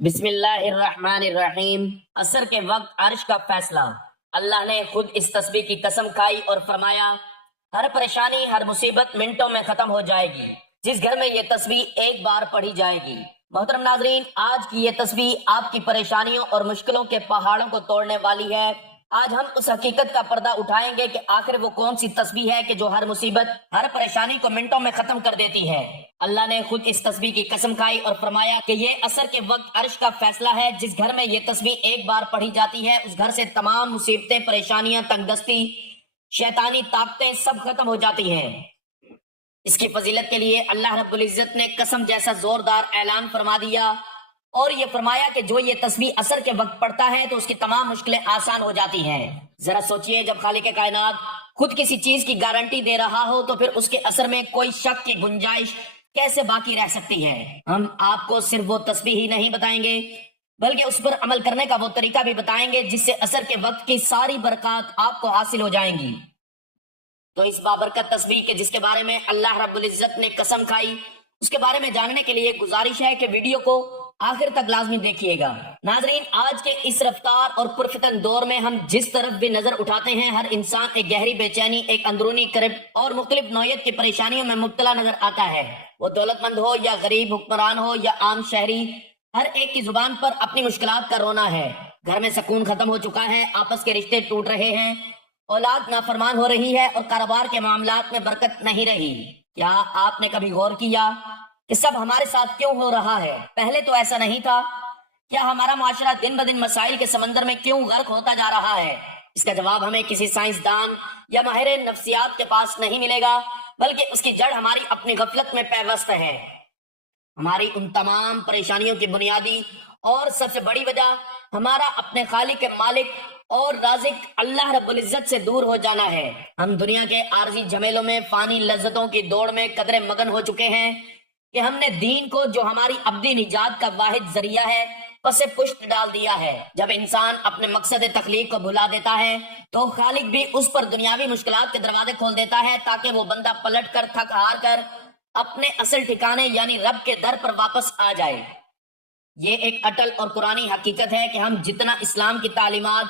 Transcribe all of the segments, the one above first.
بسم اللہ الرحمن الرحیم۔ عصر کے وقت عرش کا فیصلہ۔ اللہ نے خود اس تسبیح کی قسم کھائی اور فرمایا، ہر پریشانی ہر مصیبت منٹوں میں ختم ہو جائے گی جس گھر میں یہ تسبیح ایک بار پڑھی جائے گی۔ محترم ناظرین، آج کی یہ تسبیح آپ کی پریشانیوں اور مشکلوں کے پہاڑوں کو توڑنے والی ہے۔ آج ہم اس حقیقت کا پردہ اٹھائیں گے کہ آخر وہ کون سی تسبیح ہے کہ جو ہر مصیبت ہر پریشانی کو منٹوں میں ختم کر دیتی ہے۔ اللہ نے خود اس تسبیح کی قسم کھائی اور فرمایا کہ یہ عصر کے وقت عرش کا فیصلہ ہے۔ جس گھر میں یہ تسبیح ایک بار پڑھی جاتی ہے اس گھر سے تمام مصیبتیں، پریشانیاں، تنگ دستی، شیطانی طاقتیں سب ختم ہو جاتی ہیں۔ اس کی فضیلت کے لیے اللہ رب العزت نے قسم جیسا زوردار اعلان فرما دیا اور یہ فرمایا کہ جو یہ تسبیح عصر کے وقت پڑھتا ہے تو اس کی تمام مشکلیں آسان ہو جاتی ہیں۔ ذرا سوچئے، جب خالق کائنات خود کسی چیز کی گارنٹی دے رہا ہو تو پھر اس کے اثر میں کوئی شک کی گنجائش کیسے باقی رہ سکتی ہے؟ ہم آپ کو صرف وہ تسبیح ہی نہیں بتائیں گے بلکہ اس پر عمل کرنے کا وہ طریقہ بھی بتائیں گے جس سے عصر کے وقت کی ساری برکات آپ کو حاصل ہو جائیں گی۔ تو اس بابرکت تسبیح کے جس کے بارے میں اللہ رب العزت نے قسم کھائی، اس کے بارے میں جاننے کے لیے گزارش ہے کہ ویڈیو کو آخر تک لازمی دیکھیے گا۔ ناظرین، آج کے اس رفتار اور پرفتن دور میں ہم جس طرف بھی نظر اٹھاتے ہیں ہر انسان ایک گہری بے چینی، ایک اندرونی کرب اور مختلف نوعیت کی پریشانیوں میں مبتلا نظر آتا ہے۔ وہ دولت مند ہو یا غریب، حکمران ہو یا عام شہری، ہر ایک کی زبان پر اپنی مشکلات کا رونا ہے۔ گھر میں سکون ختم ہو چکا ہے، آپس کے رشتے ٹوٹ رہے ہیں، اولاد نافرمان ہو رہی ہے اور کاروبار کے معاملات میں برکت نہیں رہی۔ کیا آپ نے کبھی غور کیا کہ سب ہمارے ساتھ کیوں ہو رہا ہے؟ پہلے تو ایسا نہیں تھا۔ کیا ہمارا معاشرہ دن بدن مسائل کے سمندر میں کیوں غرق ہوتا جا رہا ہے؟ اس کا جواب ہمیں کسی سائنسدان یا ماہر نفسیات کے پاس نہیں ملے گا، بلکہ اس کی جڑ ہماری اپنی غفلت میں پیوست ہے۔ ہماری ان تمام پریشانیوں کی بنیادی اور سب سے بڑی وجہ ہمارا اپنے خالق، مالک اور رازق اللہ رب العزت سے دور ہو جانا ہے۔ ہم دنیا کے عارضی جھمیلوں میں، فانی لذتوں کی دوڑ میں قدرے مگن ہو چکے ہیں کہ ہم نے دین کو، جو ہماری ابدی نجات کا واحد ذریعہ ہے، پس پشت ڈال دیا ہے۔ جب انسان اپنے مقصد تخلیق کو بھلا دیتا ہے تو خالق بھی اس پر دنیاوی مشکلات کے دروازے کھول دیتا ہے تاکہ وہ بندہ پلٹ کر، تھک ہار کر اپنے اصل ٹھکانے یعنی رب کے در پر واپس آ جائے۔ یہ ایک اٹل اور قرآنی حقیقت ہے کہ ہم جتنا اسلام کی تعلیمات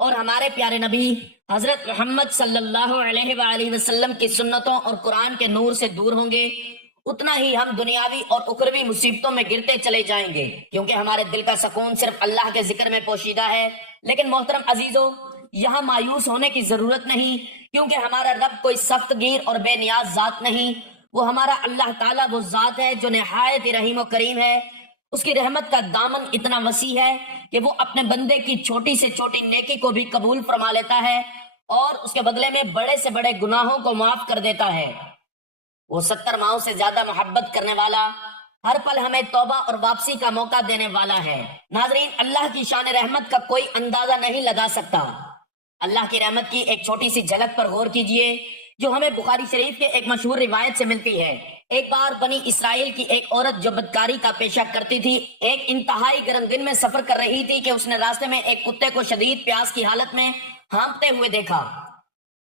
اور ہمارے پیارے نبی حضرت محمد صلی اللہ علیہ وآلہ وسلم کی سنتوں اور قرآن کے نور سے دور ہوں گے، اتنا ہی ہم دنیاوی اور اخروی مصیبتوں میں گرتے چلے جائیں گے، کیونکہ ہمارے دل کا سکون صرف اللہ کے ذکر میں پوشیدہ ہے۔ لیکن محترم عزیزو، یہاں مایوس ہونے کی ضرورت نہیں، کیونکہ ہمارا رب کوئی سخت گیر اور بے نیاز ذات نہیں۔ وہ ہمارا اللہ تعالیٰ وہ ذات ہے جو نہایت رحیم و کریم ہے۔ اس کی رحمت کا دامن اتنا وسیع ہے کہ وہ اپنے بندے کی چھوٹی سے چھوٹی نیکی کو بھی قبول فرما لیتا ہے اور اس کے بدلے میں بڑے سے بڑے گناہوں کو معاف کر دیتا ہے۔ وہ 70 ماؤں سے زیادہ محبت کرنے والا، ہر پل ہمیں توبہ اور واپسی کا موقع دینے والا ہے۔ ناظرین، اللہ کی شان رحمت کا کوئی اندازہ نہیں لگا سکتا۔ اللہ کی رحمت کی ایک چھوٹی سی جھلک پر غور کیجئے جو ہمیں بخاری شریف کے ایک مشہور روایت سے ملتی ہے۔ ایک بار بنی اسرائیل کی ایک عورت جو بدکاری کا پیشہ کرتی تھی، ایک انتہائی گرم دن میں سفر کر رہی تھی کہ اس نے راستے میں ایک کتے کو شدید پیاس کی حالت میں ہانپتے ہوئے دیکھا۔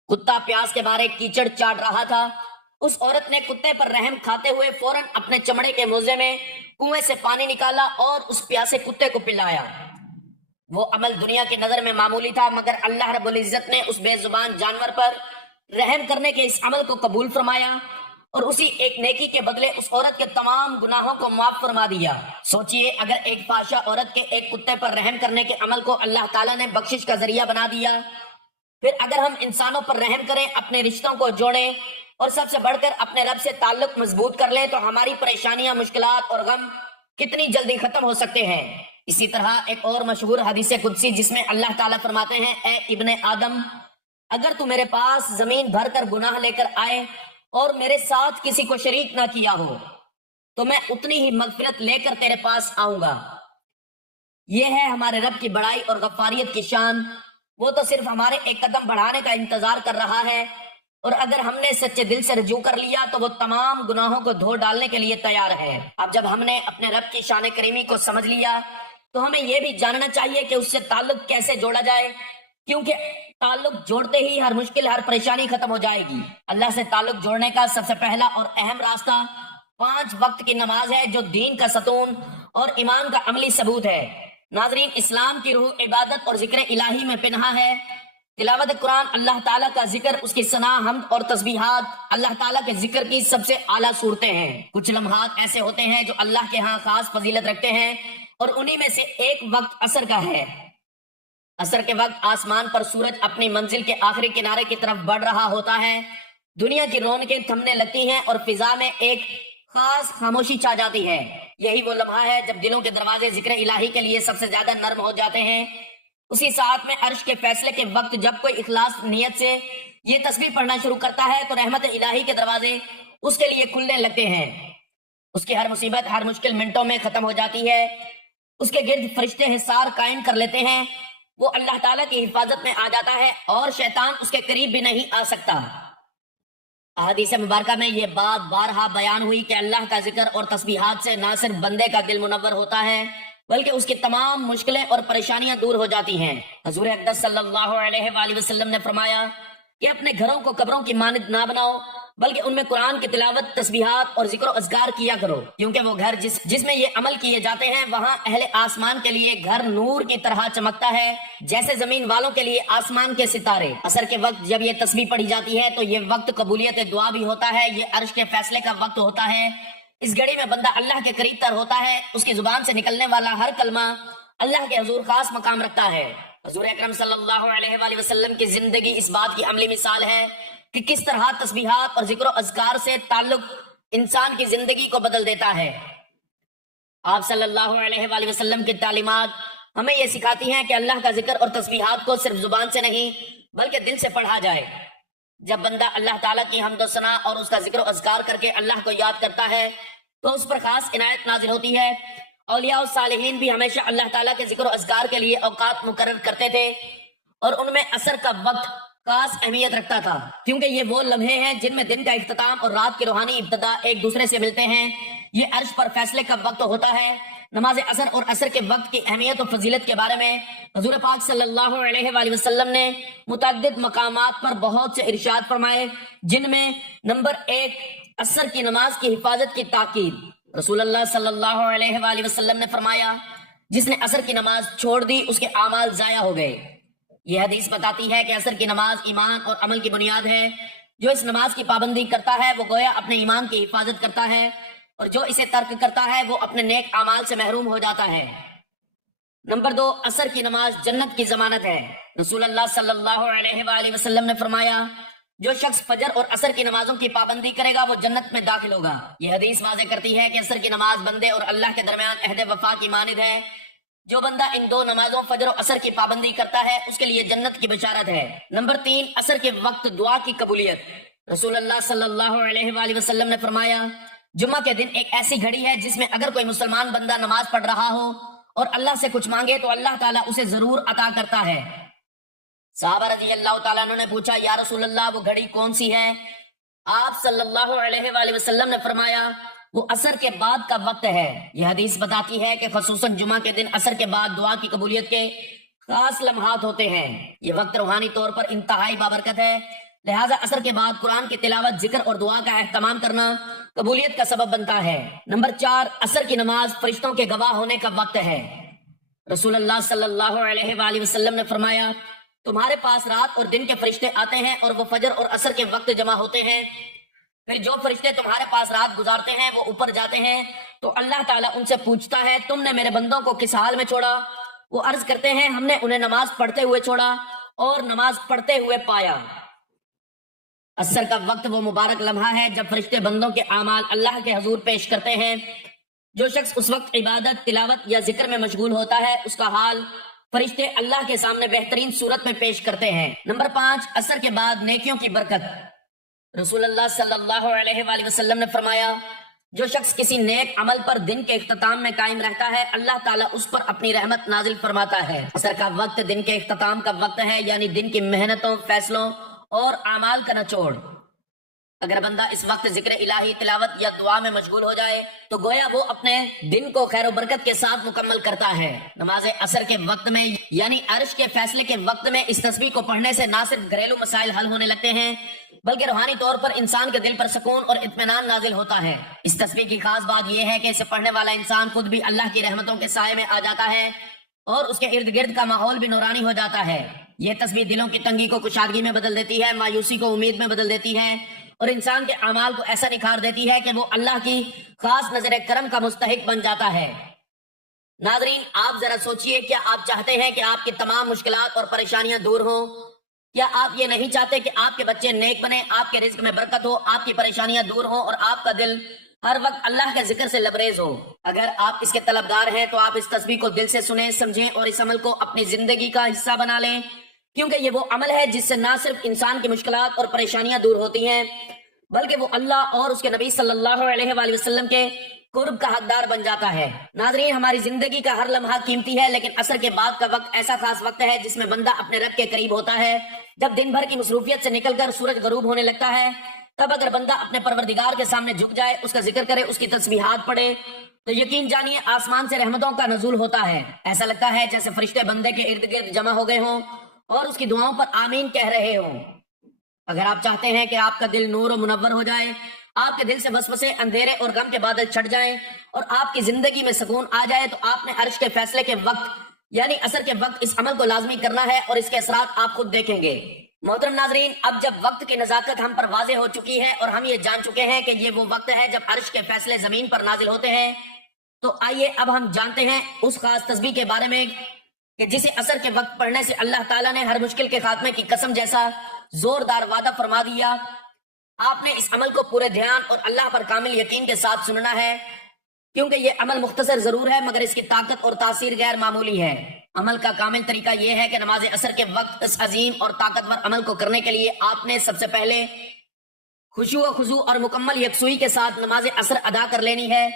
کتا پیاس کے مارے کیچڑ چاٹ رہا تھا۔ اس عورت نے کتے پر رحم کھاتے ہوئے فوراً اپنے چمڑے کے موزے میں کنویں سے پانی نکالا اور اس پیاسے کتے کو پلایا۔ وہ عمل دنیا کی نظر میں معمولی تھا، مگر اللہ رب العزت نے اس بے زبان جانور پر رحم کرنے کے اس عمل کو قبول فرمایا اور اسی ایک نیکی کے بدلے اس عورت کے تمام گناہوں کو معاف فرما دیا۔ سوچئے، اگر ایک فحشہ عورت کے ایک کتے پر رحم کرنے کے عمل کو اللہ تعالیٰ نے بخشش کا ذریعہ بنا دیا، پھر اگر ہم انسانوں پر رحم کریں، اپنے رشتوں کو جوڑیں اور سب سے بڑھ کر اپنے رب سے تعلق مضبوط کر لیں تو ہماری پریشانیاں، مشکلات اور غم کتنی جلدی ختم ہو سکتے ہیں۔ اسی طرح ایک اور مشہور حدیث قدسی جس میں اللہ تعالیٰ فرماتے ہیں، اے ابن آدم، اگر تو میرے پاس زمین بھر کر گناہ لے کر آئے اور میرے ساتھ کسی کو شریک نہ کیا ہو تو میں اتنی ہی مغفرت لے کر تیرے پاس آؤں گا۔ یہ ہے ہمارے رب کی بڑائی اور غفاریت کی شان۔ وہ تو صرف ہمارے ایک قدم بڑھانے کا انتظار کر رہا ہے، اور اگر ہم نے سچے دل سے رجوع کر لیا تو وہ تمام گناہوں کو دھو ڈالنے کے لیے تیار ہے۔ اب جب ہم نے اپنے رب کی شان کریمی کو سمجھ لیا تو ہمیں یہ بھی جاننا چاہیے کہ اس سے تعلق کیسے جوڑا جائے، کیونکہ تعلق جوڑتے ہی ہر مشکل، ہر پریشانی ختم ہو جائے گی۔ اللہ سے تعلق جوڑنے کا سب سے پہلا اور اہم راستہ 5 وقت کی نماز ہے، جو دین کا ستون اور ایمان کا عملی ثبوت ہے۔ ناظرین، اسلام کی روح عبادت اور ذکر الہی میں پنہاں ہے۔ تلاوت قرآن، اللہ تعالیٰ کا ذکر، اس کی ثنا، حمد اور تسبیحات اللہ تعالیٰ کے ذکر کی سب سے اعلیٰ صورتیں ہیں۔ کچھ لمحات ایسے ہوتے ہیں جو اللہ کے ہاں خاص فضیلت رکھتے ہیں، اور انہی میں سے ایک وقت عصر کا ہے۔ عصر کے وقت آسمان پر سورج اپنی منزل کے آخری کنارے کی طرف بڑھ رہا ہوتا ہے، دنیا کی رونقیں تھمنے لگتی ہیں اور فضا میں ایک خاص خاموشی چھا جاتی ہے۔ یہی وہ لمحہ ہے جب دلوں کے دروازے ذکر الہی کے لیے سب سے زیادہ نرم ہو جاتے ہیں۔ اسی ساتھ میں عرش کے فیصلے کے وقت جب کوئی اخلاص نیت سے یہ تسبیح پڑھنا شروع کرتا ہے تو رحمت الہی کے دروازے اس کے لیے کھلنے لگتے ہیں۔ اس کی ہر مصیبت، ہر مشکل منٹوں میں ختم ہو جاتی ہے۔ اس کے گرد فرشتے حصار قائم کر لیتے ہیں۔ وہ اللہ تعالیٰ کی حفاظت میں آ جاتا ہے اور شیطان اس کے قریب بھی نہیں آ سکتا۔ احادیث مبارکہ میں یہ بات بارہا بیان ہوئی کہ اللہ کا ذکر اور تسبیحات سے نہ صرف بندے کا دل منور ہوتا ہے بلکہ اس کی تمام مشکلیں اور پریشانیاں دور ہو جاتی ہیں۔ حضور اقدس صلی اللہ علیہ وآلہ وسلم نے فرمایا کہ اپنے گھروں کو قبروں کی مانند نہ بناؤ بلکہ ان میں قرآن کی تلاوت، تسبیحات اور ذکر و اذکار کیا کرو، کیونکہ وہ گھر جس میں یہ عمل کیے جاتے ہیں وہاں اہل آسمان کے لیے گھر نور کی طرح چمکتا ہے جیسے زمین والوں کے لیے آسمان کے ستارے۔ عصر کے وقت جب یہ تسبیح پڑھی جاتی ہے تو یہ وقت قبولیت دعا بھی ہوتا ہے، یہ عرش کے فیصلے کا وقت ہوتا ہے۔ اس گھڑی میں بندہ اللہ کے قریب تر ہوتا ہے، اس کی زبان سے نکلنے والا ہر کلمہ اللہ کے حضور خاص مقام رکھتا ہے۔ حضور اکرم صلی اللہ علیہ وآلہ وسلم کی زندگی اس بات کی عملی مثال ہے کہ کس طرح تسبیحات اور ذکر و اذکار سے تعلق انسان کی زندگی کو بدل دیتا ہے۔ آپ صلی اللہ علیہ وآلہ وسلم کی تعلیمات ہمیں یہ سکھاتی ہیں کہ اللہ کا ذکر اور تسبیحات کو صرف زبان سے نہیں بلکہ دل سے پڑھا جائے۔ جب بندہ اللہ تعالیٰ کی حمد و ثنا اور اس کا ذکر و اذکار کر کے اللہ کو یاد کرتا ہے تو اس پر خاص عنایت نازل ہوتی ہے۔ اولیاء و صالحین بھی ہمیشہ اللہ تعالیٰ کے ذکر و اذکار کے لیے اوقات مقرر کرتے تھے اور ان میں عصر کا وقت خاص اہمیت رکھتا تھا، کیونکہ یہ وہ لمحے ہیں جن میں دن کا اختتام اور رات کی روحانی ابتدا ایک دوسرے سے ملتے ہیں۔ یہ عرش پر فیصلے کا وقت ہوتا ہے۔ نماز عصر اور عصر کے وقت کی اہمیت و فضیلت کے بارے میں حضور پاک صلی اللہ علیہ وآلہ وسلم نے متعدد مقامات پر بہت سے ارشاد فرمائے، جن میں نمبر 1 عصر کی نماز کی حفاظت کی تاکید۔ رسول اللہ صلی اللہ علیہ وآلہ وسلم نے فرمایا، جس نے عصر کی نماز چھوڑ دی اس کے اعمال ضائع ہو گئے۔ یہ حدیث بتاتی ہے کہ عصر کی نماز ایمان اور عمل کی بنیاد ہے۔ جو اس نماز کی پابندی کرتا ہے وہ گویا اپنے ایمان کی حفاظت کرتا ہے، اور جو اسے ترک کرتا ہے وہ اپنے نیک اعمال سے محروم ہو جاتا ہے۔ نمبر 2، عصر کی نماز جنت کی ضمانت ہے۔ رسول اللہ صلی اللہ علیہ وآلہ وسلم نے فرمایا، جو شخص فجر اور عصر کی نمازوں کی پابندی کرے گا وہ جنت میں داخل ہوگا۔ یہ حدیث واضح کرتی ہے کہ عصر کی نماز بندے اور اللہ کے درمیان عہد وفا کی مانند ہے۔ جو بندہ ان دو نمازوں فجر و عصر کی پابندی کرتا ہے اس کے لیے جنت کی بشارت ہے۔ نمبر 3، عصر کے وقت دعا کی قبولیت۔ رسول اللہ صلی اللہ علیہ وآلہ وسلم نے فرمایا، جمعہ کے دن ایک ایسی گھڑی ہے جس میں اگر کوئی مسلمان بندہ نماز پڑھ رہا ہو اور اللہ سے کچھ مانگے تو اللہ تعالیٰ اسے ضرور عطا کرتا ہے۔ صحابہ رضی اللہ تعالیٰ عنہ نے پوچھا، یا رسول اللہ وہ گھڑی کون سی ہے؟ آپ صلی اللہ علیہ وآلہ وسلم نے فرمایا، وہ عصر کے بعد کا وقت ہے۔ یہ حدیث بتاتی ہے کہ خصوصاً جمعہ کے دن عصر کے بعد دعا کی قبولیت کے خاص لمحات ہوتے ہیں۔ یہ وقت روحانی طور پر انتہائی بابرکت ہے، لہٰذا عصر کے بعد قرآن کی تلاوت، ذکر اور دعا کا اہتمام کرنا قبولیت کا سبب بنتا ہے۔ نمبر 4، عصر کی نماز فرشتوں کے گواہ ہونے کا وقت ہے۔ رسول اللہ صلی اللہ علیہ وآلہ وسلم نے فرمایا، تمہارے پاس رات اور دن کے فرشتے آتے ہیں اور وہ فجر اور عصر کے وقت جمع ہوتے ہیں۔ پھر جو فرشتے تمہارے پاس رات گزارتے ہیں وہ اوپر جاتے ہیں تو اللہ تعالیٰ ان سے پوچھتا ہے، تم نے میرے بندوں کو کس حال میں چھوڑا؟ وہ عرض کرتے ہیں، ہم نے انہیں نماز پڑھتے ہوئے چھوڑا اور نماز پڑھتے ہوئے پایا۔ عصر کا وقت وہ مبارک لمحہ ہے جب فرشتے بندوں کے اعمال اللہ کے حضور پیش کرتے ہیں۔ جو شخص اس وقت عبادت، تلاوت یا ذکر میں مشغول ہوتا ہے اس کا حال فرشتے اللہ کے سامنے بہترین صورت میں پیش کرتے ہیں۔ نمبر 5، عصر کے بعد نیکیوں کی برکت۔ رسول اللہ صلی اللہ علیہ وآلہ وسلم نے فرمایا، جو شخص کسی نیک عمل پر دن کے اختتام میں قائم رہتا ہے اللہ تعالیٰ اس پر اپنی رحمت نازل فرماتا ہے۔ عصر کا وقت دن کے اختتام کا وقت ہے، یعنی دن کی محنتوں، فیصلوں اور اعمال کا نچوڑ۔ اگر بندہ اس وقت ذکر الہی، تلاوت یا دعا میں مشغول ہو جائے تو گویا وہ اپنے دن کو خیر و برکت کے ساتھ مکمل کرتا ہے۔ نماز عصر کے وقت میں یعنی عرش کے فیصلے کے وقت میں اس تسبیح کو پڑھنے سے نہ صرف گھریلو مسائل حل ہونے لگتے ہیں بلکہ روحانی طور پر انسان کے دل پر سکون اور اطمینان نازل ہوتا ہے۔ اس تسبیح کی خاص بات یہ ہے کہ اسے پڑھنے والا انسان خود بھی اللہ کی رحمتوں کے سائے میں آ جاتا ہے اور اس کے ارد گرد کا ماحول بھی نورانی ہو جاتا ہے۔ یہ تسبیح دلوں کی تنگی کو کشادگی میں بدل دیتی ہے، مایوسی کو امید میں بدل دیتی ہے اور انسان کے اعمال کو ایسا نکھار دیتی ہے کہ وہ اللہ کی خاص نظر کرم کا مستحق بن جاتا ہے۔ ناظرین، آپ ذرا سوچئے، کیا آپ چاہتے ہیں کہ آپ کی تمام مشکلات اور پریشانیاں دور ہوں؟ کیا آپ یہ نہیں چاہتے کہ آپ کے بچے نیک بنے، آپ کے رزق میں برکت ہو، آپ کی پریشانیاں دور ہوں اور آپ کا دل ہر وقت اللہ کے ذکر سے لبریز ہو؟ اگر آپ اس کے طلبگار ہیں تو آپ اس تسبیح کو دل سے سنیں، سمجھیں اور اس عمل کو اپنی زندگی کا حصہ بنا لیں، کیونکہ یہ وہ عمل ہے جس سے نہ صرف انسان کی مشکلات اور پریشانیاں دور ہوتی ہیں بلکہ وہ اللہ اور اس کے نبی صلی اللہ علیہ وآلہ وسلم کے قرب کا حقدار بن جاتا ہے۔ ناظرین، ہماری زندگی کا ہر لمحہ قیمتی ہے، لیکن عصر کے بعد کا وقت ایسا خاص وقت ہے جس میں بندہ اپنے رب کے قریب ہوتا ہے۔ جب دن بھر کی مصروفیت سے نکل کر سورج غروب ہونے لگتا ہے، تب اگر بندہ اپنے پروردگار کے سامنے جھک جائے، اس کا ذکر کرے، اس کی تسبیحات پڑھے، تو یقین جانیے آسمان سے رحمتوں کا نزول ہوتا ہے۔ ایسا لگتا ہے جیسے فرشتے بندے کے ارد گرد جمع ہو گئے ہوں اور اس کی دعاؤں پر آمین کہہ رہے ہوں۔ اگر آپ چاہتے ہیں کہ آپ کا دل نور و منور ہو جائے، آپ کے دل سے وسوسے، اندھیرے اور غم کے بادل چھٹ جائیں اور آپ کی زندگی میں سکون آ جائے، تو آپ نے عرش کے فیصلے کے وقت یعنی عصر کے وقت اس عمل کو لازمی کرنا ہے اور اس کے اثرات آپ خود دیکھیں گے۔ محترم ناظرین، اب جب وقت کی نزاکت ہم پر واضح ہو چکی ہے اور ہم یہ جان چکے ہیں کہ یہ وہ وقت ہے جب عرش کے فیصلے زمین پر نازل ہوتے ہیں، تو آئیے اب ہم جانتے ہیں اس خاص تسبیح کے بارے میں کہ جسے عصر کے وقت پڑھنے سے اللہ تعالیٰ نے ہر مشکل کے خاتمے کی قسم جیسا زوردار وعدہ فرما دیا۔ آپ نے اس عمل کو پورے دھیان اور اللہ پر کامل یقین کے ساتھ سننا ہے، کیونکہ یہ عمل مختصر ضرور ہے مگر اس کی طاقت اور تاثیر غیر معمولی ہے۔ عمل کا کامل طریقہ یہ ہے کہ نماز عصر کے وقت اس عظیم اور طاقتور عمل کو کرنے کے لیے آپ نے سب سے پہلے خشوع و خضوع اور مکمل یکسوئی کے ساتھ نماز عصر ادا کر لینی ہے۔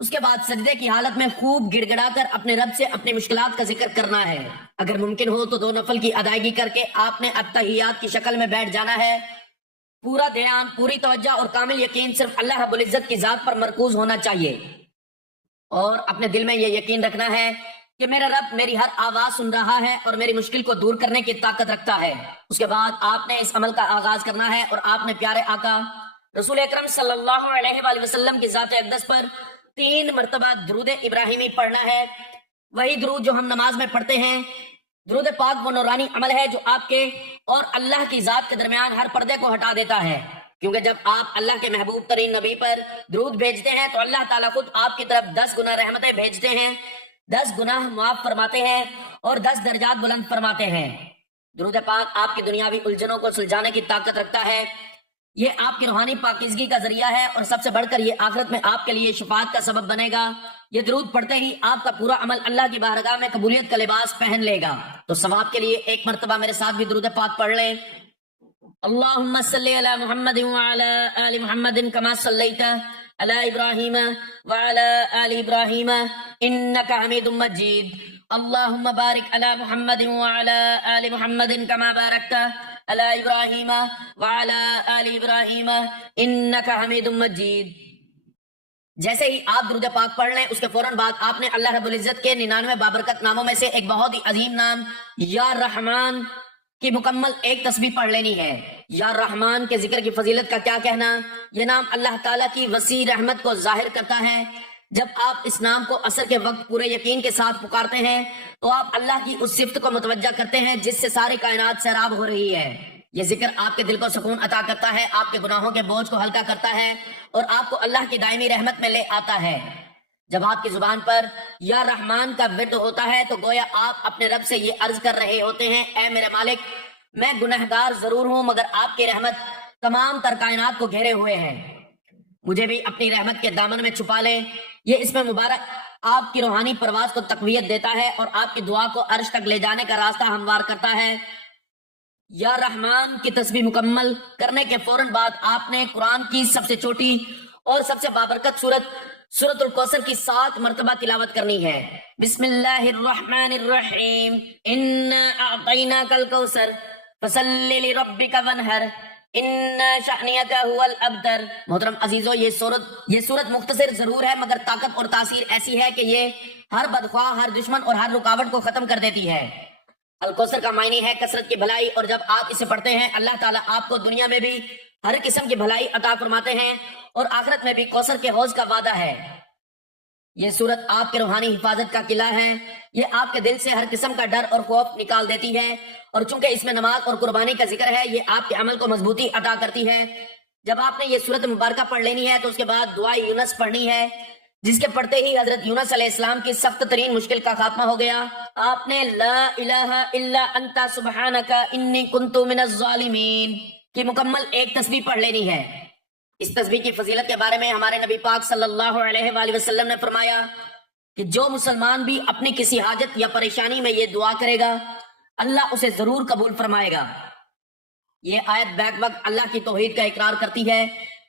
اس کے بعد سجدے کی حالت میں خوب گڑ گڑا کر اپنے رب سے اپنی مشکلات کا ذکر کرنا ہے۔ اگر ممکن ہو تو 2 نفل کی ادائیگی کر کے آپ نے التحیات کی شکل میں بیٹھ جانا ہے۔ پورا دھیان، پوری توجہ اور کامل یقین صرف اللہ رب العزت کی ذات پر مرکوز ہونا چاہیے اور اپنے دل میں یہ یقین رکھنا ہے کہ میرا رب میری ہر آواز سن رہا ہے اور میری مشکل کو دور کرنے کی طاقت رکھتا ہے۔ اس کے بعد آپ نے اس عمل کا آغاز کرنا ہے اور آپ نے پیارے آقا رسول اکرم صلی اللہ علیہ وآلہ وسلم کی ذات اقدس پر 3 مرتبہ درود ابراہیمی پڑھنا ہے، وہی درود جو ہم نماز میں پڑھتے ہیں۔ درود پاک وہ نورانی عمل ہے جو آپ کے اور اللہ کی ذات کے درمیان ہر پردے کو ہٹا دیتا ہے، کیونکہ جب آپ اللہ کے محبوب ترین نبی پر درود بھیجتے ہیں تو اللہ تعالیٰ خود آپ کی طرف 10 گنا رحمتیں بھیجتے ہیں، 10 گناہ معاف فرماتے ہیں اور 10 درجات بلند فرماتے ہیں۔ درود پاک آپ کی دنیاوی الجھنوں کو سلجھانے کی طاقت رکھتا ہے، یہ آپ کی روحانی پاکیزگی کا ذریعہ ہے اور سب سے بڑھ کر یہ آخرت میں آپ کے لیے شفاعت کا سبب بنے گا۔ یہ درود پڑھتے ہی آپ کا پورا عمل اللہ کی بارگاہ میں قبولیت کا لباس پہن لے گا۔ تو ثواب کے لیے ایک مرتبہ میرے ساتھ بھی درود پاک پڑھ لیں۔ اللہم صلی علی محمد وعلی آل محمد کما صلیت علی ابراہیم وعلی آل ابراہیم انکا حمید مجید۔ اللہم بارک علی محمد وعلی آل محمد کما بارکت علی ابراہیم وعلی آل ابراہیم انکا حمید مجید۔ جیسے ہی آپ درود پاک پڑھ لیں اس کے فوراً بعد آپ نے اللہ رب العزت کے 99 بابرکت ناموں میں سے ایک بہت ہی عظیم نام یا رحمان کی مکمل ایک تسبیح پڑھ لینی ہے۔ یا رحمان کے ذکر کی فضیلت کا کیا کہنا، یہ نام اللہ تعالیٰ کی وسیع رحمت کو ظاہر کرتا ہے۔ جب آپ اس نام کو عصر کے وقت پورے یقین کے ساتھ پکارتے ہیں تو آپ اللہ کی اس صفت کو متوجہ کرتے ہیں جس سے ساری کائنات سیراب ہو رہی ہے۔ یہ ذکر آپ کے دل کو سکون عطا کرتا ہے، آپ کے گناہوں کے بوجھ کو ہلکا کرتا ہے اور آپ کو اللہ کی دائمی رحمت میں لے آتا ہے۔ جب آپ کی زبان پر یا رحمان کا ورد ہوتا ہے تو گویا آپ اپنے رب سے یہ عرض کر رہے ہوتے ہیں، اے میرے مالک، میں گنہگار ضرور ہوں مگر آپ کی رحمت تمام تر کائنات کو گھیرے ہوئے ہے، مجھے بھی اپنی رحمت کے دامن میں چھپا لیں۔ یہ اس میں مبارک آپ کی روحانی پرواز کو تقویت دیتا ہے اور آپ کی دعا کو عرش تک لے جانے کا راستہ ہموار کرتا ہے۔ یا رحمان کی تسبیح مکمل کرنے کے فوراً بعد آپ نے قرآن کی سب سے چھوٹی اور سب سے بابرکت سورۃ الکوثر کی 7 مرتبہ تلاوت کرنی ہے۔ بسم اللہ الرحمن الرحیم، انا اعطیناک الکوثر فصل لربک وانحر ان شأنک هو الابتر۔ محترم عزیزو، یہ سورت مختصر ضرور ہے مگر طاقت اور تاثیر ایسی ہے کہ یہ ہر بدخواہ، ہر دشمن اور ہر رکاوٹ کو ختم کر دیتی ہے۔ الکوثر کا معنی ہے کثرت کی بھلائی، اور جب آپ اسے پڑھتے ہیں اللہ تعالیٰ آپ کو دنیا میں بھی ہر قسم کی بھلائی عطا فرماتے ہیں اور آخرت میں بھی کوثر کے حوض کا وعدہ ہے۔ یہ سورت آپ کے روحانی حفاظت کا قلعہ ہے، یہ آپ کے دل سے ہر قسم کا ڈر اور خوف نکال دیتی ہے، اور چونکہ اس میں نماز اور قربانی کا ذکر ہے، یہ آپ کے عمل کو مضبوطی عطا کرتی ہے۔ جب آپ نے یہ سورت مبارکہ پڑھ لینی ہے تو اس کے بعد دعائے یونس پڑھنی ہے، جس کے پڑھتے ہی حضرت یونس علیہ السلام کی سخت ترین مشکل کا خاتمہ ہو گیا۔ آپ نے لا الہ الا انت سبحانک انی کنت من الظالمین کی مکمل ایک تسبیح پڑھ لینی ہے۔ اس تسبیح کی فضیلت کے بارے میں ہمارے نبی پاک صلی اللہ علیہ وآلہ وسلم نے فرمایا کہ جو مسلمان بھی اپنی کسی حاجت یا پریشانی میں یہ دعا کرے گا، اللہ اسے ضرور قبول فرمائے گا۔ یہ آیت بیک وقت اللہ کی توحید کا اقرار کرتی ہے،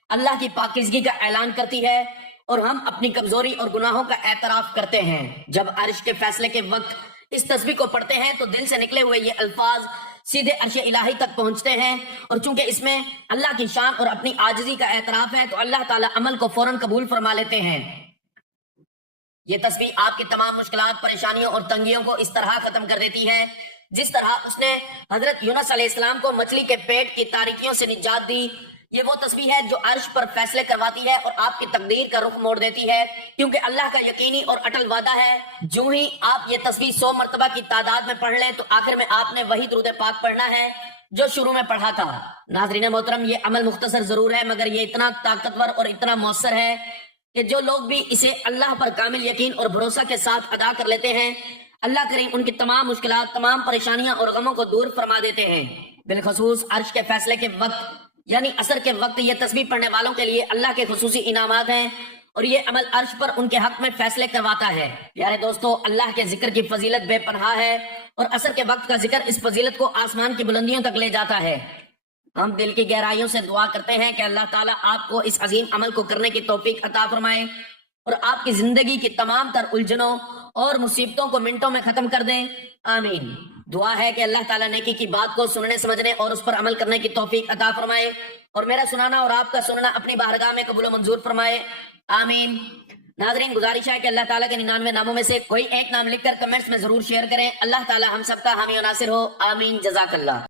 اللہ کی پاکیزگی کا اعلان کرتی ہے، اور ہم اپنی کمزوری اور گناہوں کا اعتراف کرتے ہیں۔ جب عرش کے فیصلے کے وقت اس تسبیح کو پڑھتے ہیں تو دل سے نکلے ہوئے یہ الفاظ سیدھے عرش الہی تک پہنچتے ہیں، اور چونکہ اس میں اللہ کی شان اور اپنی عاجزی کا اعتراف ہے تو اللہ تعالیٰ عمل کو فوراً قبول فرما لیتے ہیں۔ یہ تسبیح آپ کی تمام مشکلات، پریشانیوں اور تنگیوں کو اس طرح ختم کر دیتی ہے جس طرح اس نے حضرت یونس علیہ السلام کو مچھلی کے پیٹ کی تاریکیوں سے نجات دی۔ یہ وہ تسبیح ہے جو عرش پر فیصلے کرواتی ہے اور آپ کی تقدیر کا رخ موڑ دیتی ہے، کیونکہ اللہ کا یقینی اور اٹل وعدہ ہے جو ہی آپ یہ تسبیح 100 مرتبہ کی تعداد میں پڑھ لیں تو آخر میں آپ نے وہی درود پاک پڑھنا ہے جو شروع میں پڑھا تھا۔ ناظرین محترم، یہ عمل مختصر ضرور ہے مگر یہ اتنا طاقتور اور اتنا مؤثر ہے کہ جو لوگ بھی اسے اللہ پر کامل یقین اور بھروسہ کے ساتھ ادا کر لیتے ہیں، اللہ کریم ان کی تمام مشکلات، تمام پریشانیاں اور غموں کو دور فرما دیتے ہیں۔ بالخصوص عرش کے فیصلے کے وقت یعنی عصر کے وقت یہ تسبیح پڑھنے والوں کے لیے اللہ کے خصوصی انعامات ہیں، اور یہ عمل عرش پر ان کے حق میں فیصلے کرواتا ہے۔ پیارے دوستو، اللہ کے ذکر کی فضیلت بے پناہ ہے، اور عصر کے وقت کا ذکر اس فضیلت کو آسمان کی بلندیوں تک لے جاتا ہے۔ ہم دل کی گہرائیوں سے دعا کرتے ہیں کہ اللہ تعالیٰ آپ کو اس عظیم عمل کو کرنے کی توفیق عطا فرمائے اور آپ کی زندگی کی تمام تر الجھنوں اور مصیبتوں کو منٹوں میں ختم کر دیں، آمین۔ دعا ہے کہ اللہ تعالیٰ نیکی کی بات کو سننے، سمجھنے اور اس پر عمل کرنے کی توفیق عطا فرمائے، اور میرا سنانا اور آپ کا سننا اپنی بارگاہ میں قبول و منظور فرمائے، آمین۔ ناظرین، گزارش ہے کہ اللہ تعالیٰ کے 99 ناموں میں سے کوئی ایک نام لکھ کر کمنٹس میں ضرور شیئر کریں۔ اللہ تعالیٰ ہم سب کا حامی و ناصر ہو، آمین، جزاک اللہ۔